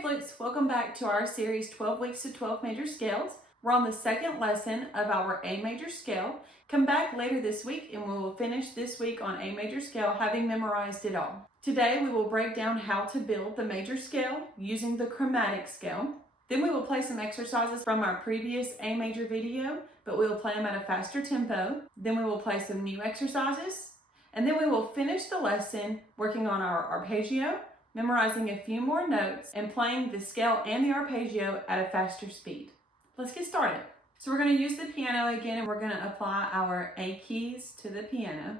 Hey Flutes, welcome back to our series 12 Weeks to 12 Major Scales. We're on the second lesson of our A major scale. Come back later this week and we will finish this week on A major scale having memorized it all. Today we will break down how to build the major scale using the chromatic scale. Then we will play some exercises from our previous A major video, but we will play them at a faster tempo. Then we will play some new exercises. And then we will finish the lesson working on our arpeggio, memorizing a few more notes, and playing the scale and the arpeggio at a faster speed. Let's get started. So we're going to use the piano again, and we're going to apply our A keys to the piano.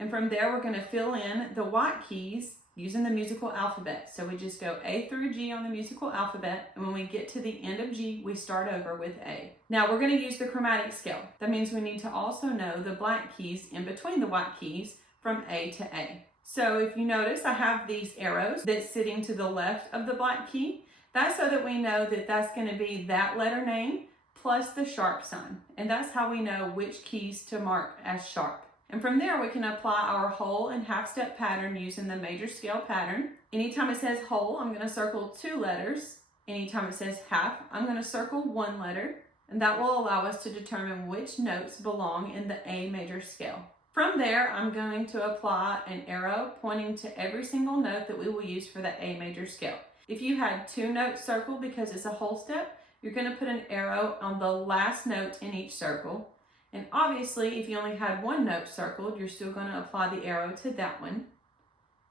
And from there, we're going to fill in the white keys using the musical alphabet. So we just go A through G on the musical alphabet, and when we get to the end of G, we start over with A. Now we're going to use the chromatic scale. That means we need to also know the black keys in between the white keys from A to A. So if you notice, I have these arrows that's sitting to the left of the black key. That's so that we know that that's going to be that letter name plus the sharp sign. And that's how we know which keys to mark as sharp. And from there, we can apply our whole and half step pattern using the major scale pattern. Anytime it says whole, I'm going to circle 2 letters. Anytime it says half, I'm going to circle 1 letter. And that will allow us to determine which notes belong in the A major scale. From there, I'm going to apply an arrow pointing to every single note that we will use for the A major scale. If you had 2 notes circled because it's a whole step, you're going to put an arrow on the last note in each circle. And obviously, if you only had 1 note circled, you're still going to apply the arrow to that one.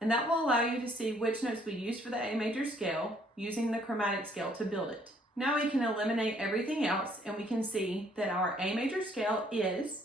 And that will allow you to see which notes we use for the A major scale using the chromatic scale to build it. Now we can eliminate everything else and we can see that our A major scale is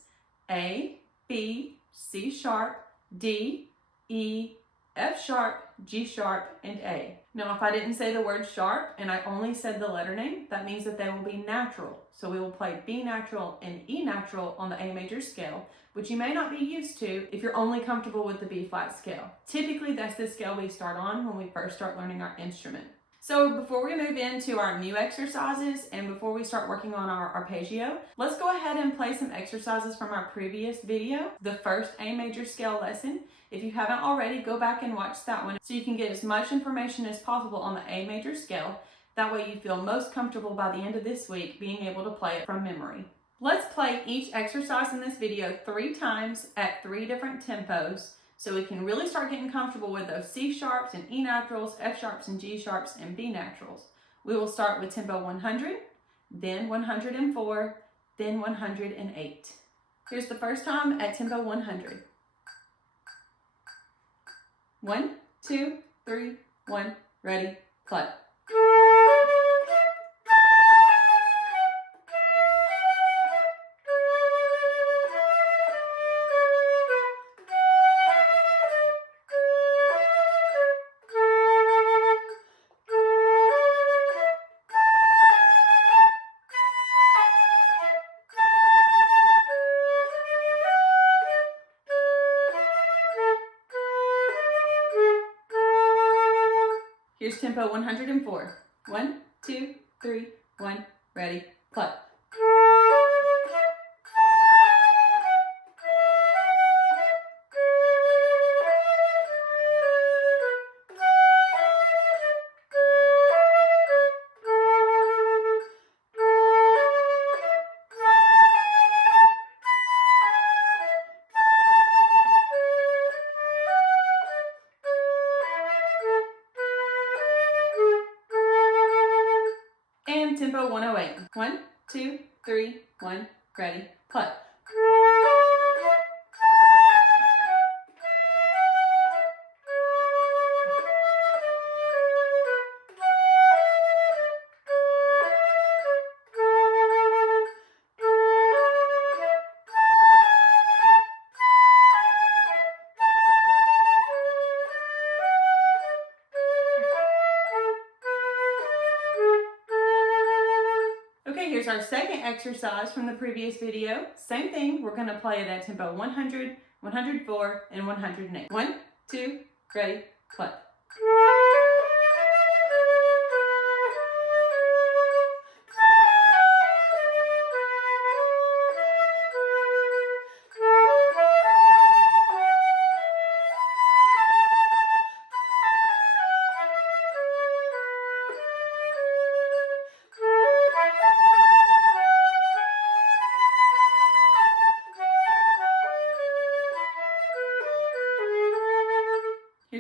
A, B, C sharp, D, E, F sharp, G sharp, and A. Now if I didn't say the word sharp and I only said the letter name, that means that they will be natural. So we will play B natural and E natural on the A major scale, which you may not be used to if you're only comfortable with the B flat scale. Typically that's the scale we start on when we first start learning our instrument. So before we move into our new exercises and before we start working on our arpeggio, let's go ahead and play some exercises from our previous video, the first A major scale lesson. If you haven't already, go back and watch that one so you can get as much information as possible on the A major scale. That way you feel most comfortable by the end of this week being able to play it from memory. Let's play each exercise in this video 3 times at 3 different tempos, so we can really start getting comfortable with those C sharps and E naturals, F sharps and G sharps, and B naturals. We will start with tempo 100, then 104, then 108. Here's the first time at tempo 100. 1, 2, 3, 1, ready, play. Here's tempo 104. 1, 2, 3, 1, ready, play. And tempo 108. 1, 2, 3, 1, ready, play. Okay, here's our second exercise from the previous video. Same thing, we're going to play it at tempo 100, 104, and 108. 1, 2, ready, play.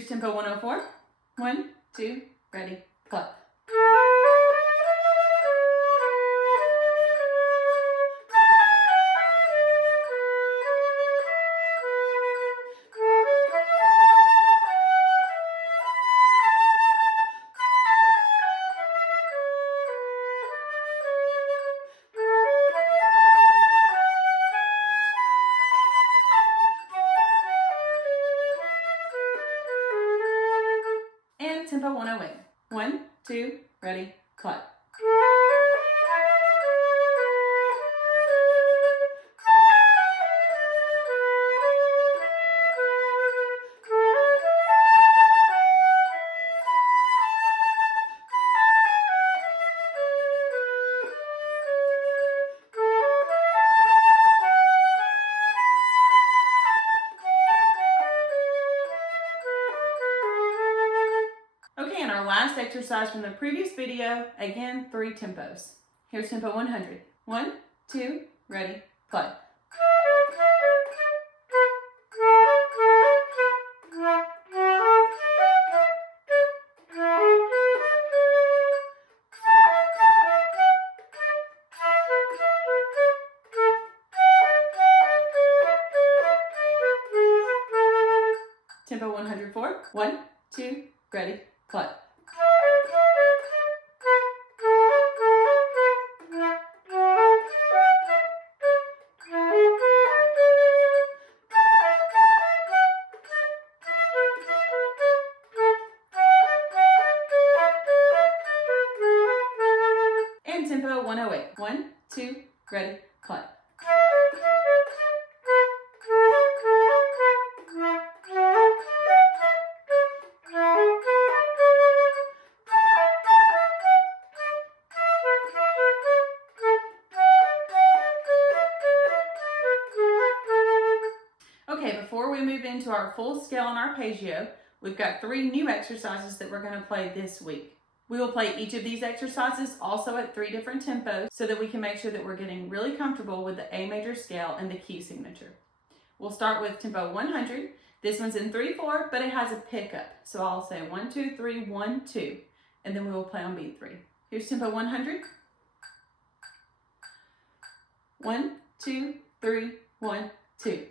Here's tempo 104. 1, 2, ready, clap. And tempo 108. 1, 2, ready, clap. Okay, and our last exercise from the previous video, again, 3 tempos. Here's tempo 100. 1, 2, ready, play. Tempo 104. 1, 2, ready, play. And tempo 108. 1, 2, ready, play. Okay, before we move into our full scale and arpeggio, we've got 3 new exercises that we're going to play this week. We will play each of these exercises also at 3 different tempos so that we can make sure that we're getting really comfortable with the A major scale and the key signature. We'll start with tempo 100. This one's in 3/4, but it has a pickup. So I'll say 1, 2, 3, 1, 2, and then we will play on beat 3. Here's tempo 100. 1, 2, 3, 1, 2.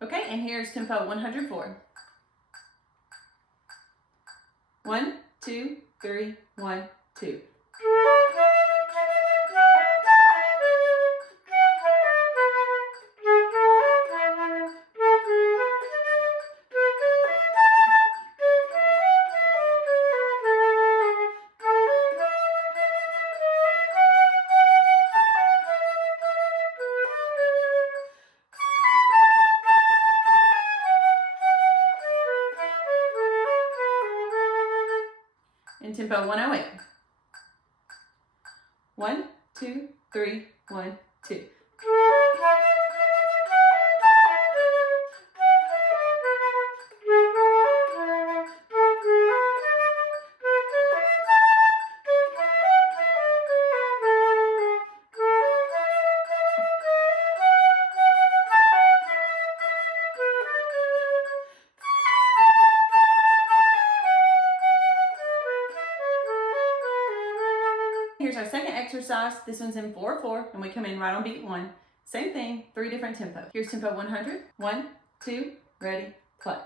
Okay, and here's tempo 104. 1, 2, 3, 1, 2. And tempo 108. 1, 2, 3, 1, 2. Here's our second exercise. This one's in 4/4, and we come in right on beat 1. Same thing, 3 different tempos. Here's tempo 100. 1, 2, ready, play.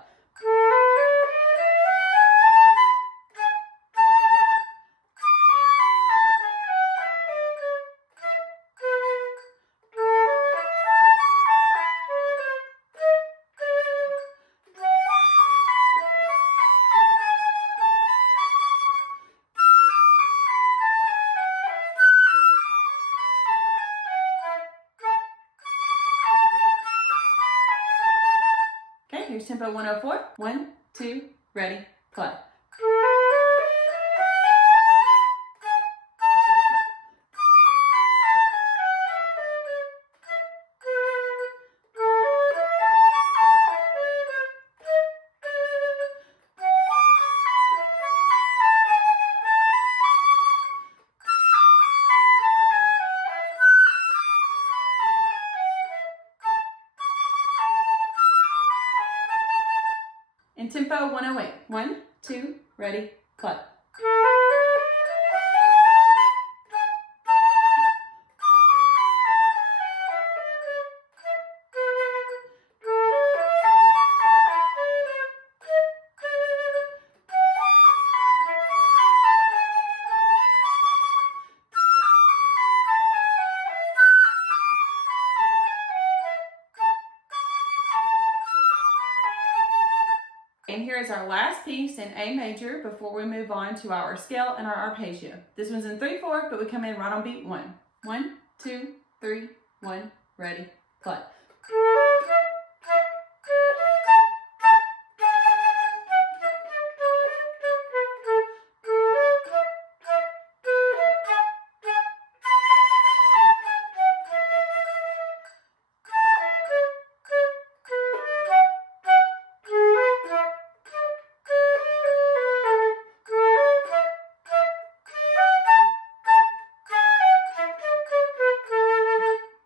Here's tempo 104. 1, 2, ready, play. tempo 108. 1, 2, ready, clap. And here is our last piece in A major before we move on to our scale and our arpeggio. This one's in 3/4, but we come in right on beat 1. 1, 2, 3, 1, ready, clap.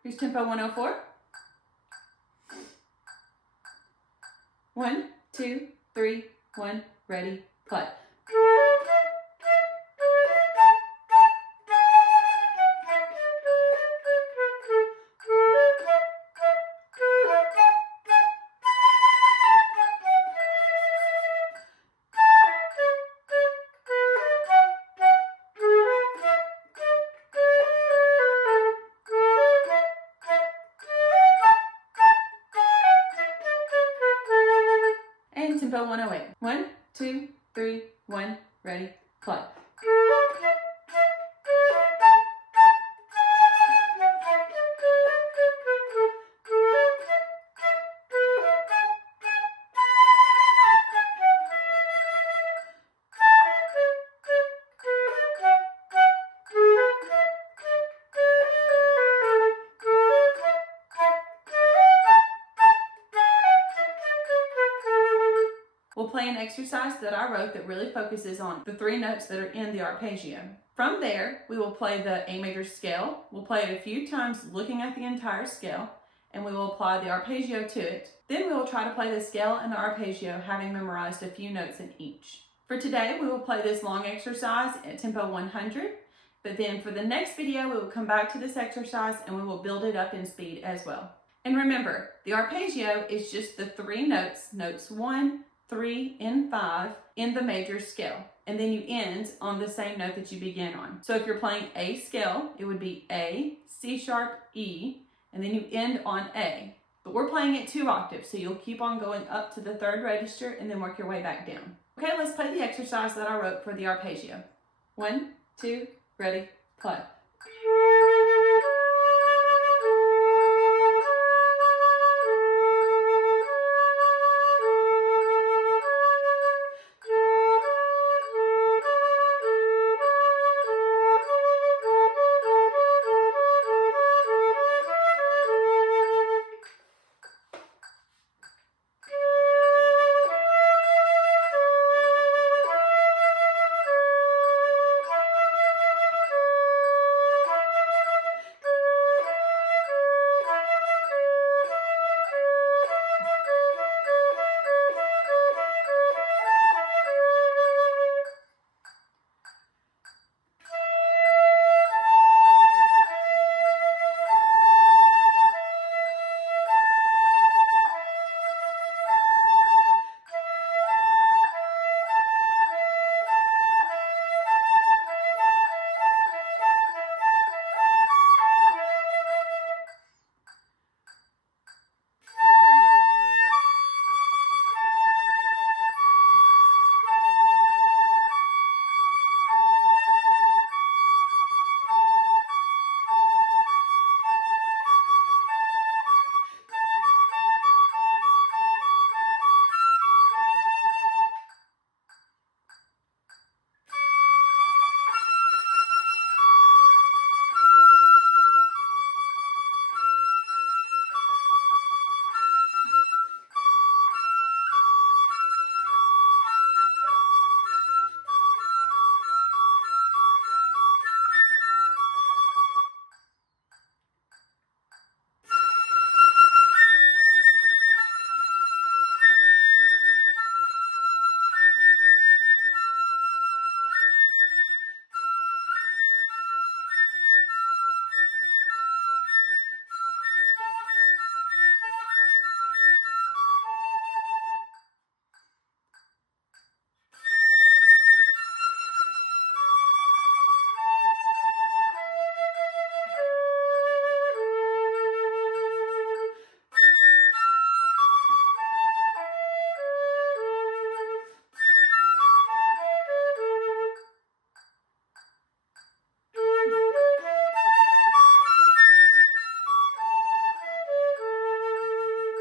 Here's tempo 104. 1, 2, 3, 1, ready, clap. And tempo 108. 1, 2, 3, 1, ready, clap. We'll play an exercise that I wrote that really focuses on the 3 notes that are in the arpeggio. From there, we will play the A major scale. We'll play it a few times looking at the entire scale, and we will apply the arpeggio to it. Then we will try to play the scale and the arpeggio, having memorized a few notes in each. For today, we will play this long exercise at tempo 100, but then for the next video, we will come back to this exercise and we will build it up in speed as well. And remember, the arpeggio is just the 3 notes, notes 1, 3, and 5 in the major scale. And then you end on the same note that you began on. So if you're playing A scale, it would be A, C sharp, E, and then you end on A. But we're playing it 2 octaves, so you'll keep on going up to the 3rd register and then work your way back down. Okay, let's play the exercise that I wrote for the arpeggio. 1, 2, ready, play.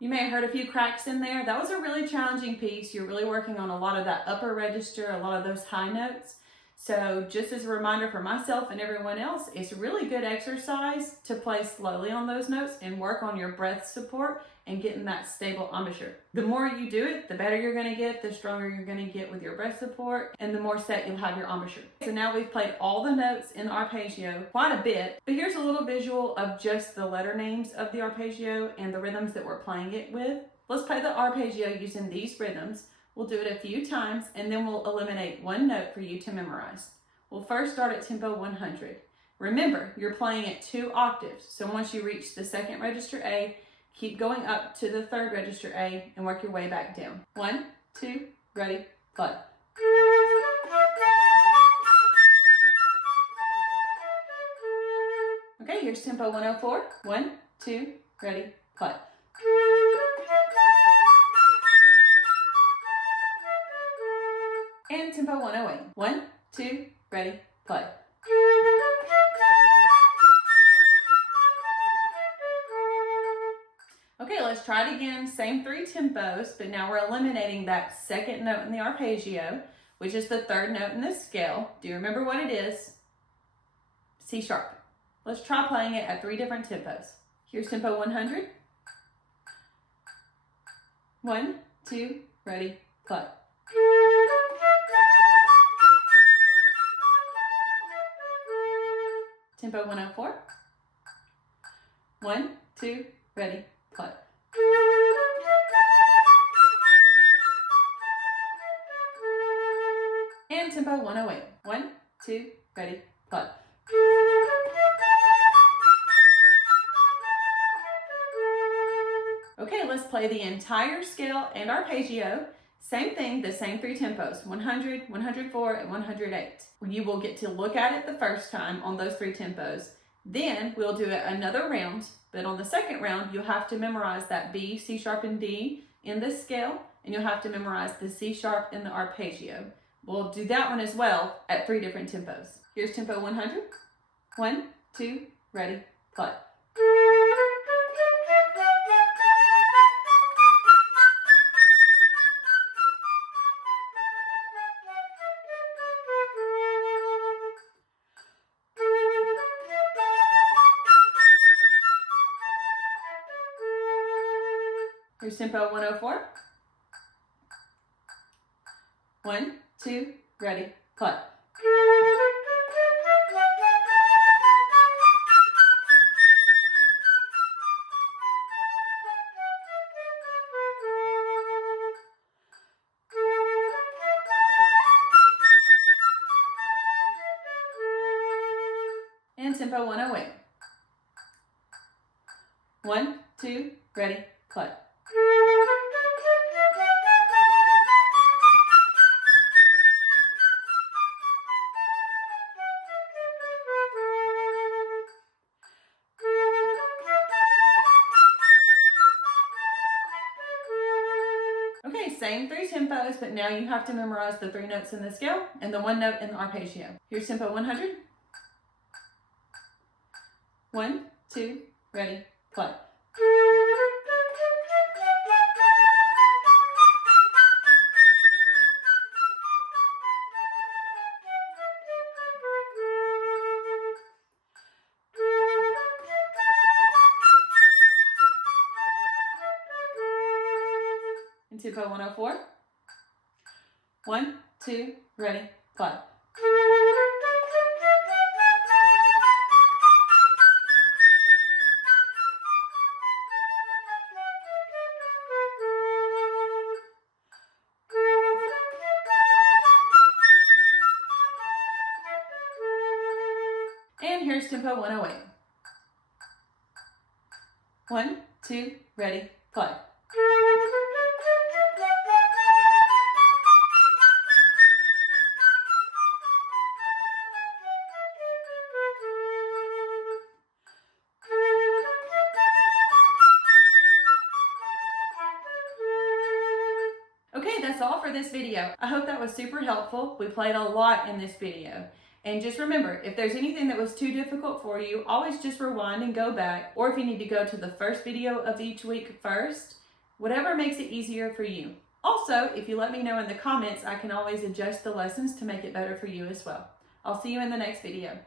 You may have heard a few cracks in there. That was a really challenging piece. You're really working on a lot of that upper register, a lot of those high notes. So just as a reminder for myself and everyone else, it's a really good exercise to play slowly on those notes and work on your breath support and getting that stable embouchure. The more you do it, the better you're going to get, the stronger you're going to get with your breath support, and the more set you'll have your embouchure. So now we've played all the notes in the arpeggio quite a bit, but here's a little visual of just the letter names of the arpeggio and the rhythms that we're playing it with. Let's play the arpeggio using these rhythms. We'll do it a few times and then we'll eliminate one note for you to memorize. We'll first start at tempo 100. Remember, you're playing at 2 octaves, so once you reach the second register A, keep going up to the third register A and work your way back down. 1, 2, ready, play. Okay, here's tempo 104. 1, 2, ready, play. And tempo 108. 1, 2, ready, play. Okay, let's try it again. Same 3 tempos, but now we're eliminating that second note in the arpeggio, which is the third note in this scale. Do you remember what it is? C sharp. Let's try playing it at 3 different tempos. Here's tempo 100. 1, 2, ready, play. Tempo 104. 1, 2, ready, play. And tempo 108. 1, 2, ready, play. Okay, let's play the entire scale and arpeggio. Same thing, the same 3 tempos, 100, 104, and 108. You will get to look at it the first time on those 3 tempos. Then we'll do it another round, but on the second round, you'll have to memorize that B, C sharp, and D in this scale, and you'll have to memorize the C sharp in the arpeggio. We'll do that one as well at 3 different tempos. Here's tempo 100. 1, 2, ready, play. Here's tempo 104. 1, 2, ready, play. And tempo 108. 1, 2, ready, play. Okay, same 3 tempos, but now you have to memorize the 3 notes in the scale and the 1 note in the arpeggio. Here's tempo 100. 1, 2, ready, play. And tempo 104. 1, 2, ready, play. And here's tempo 108. 1, 2, ready, play. Okay, that's all for this video. I hope that was super helpful. We played a lot in this video. And just remember, if there's anything that was too difficult for you, always just rewind and go back. Or if you need to go to the first video of each week first Whatever makes it easier for you. Also, if you let me know in the comments, I can always adjust the lessons to make it better for you as well. I'll see you in the next video.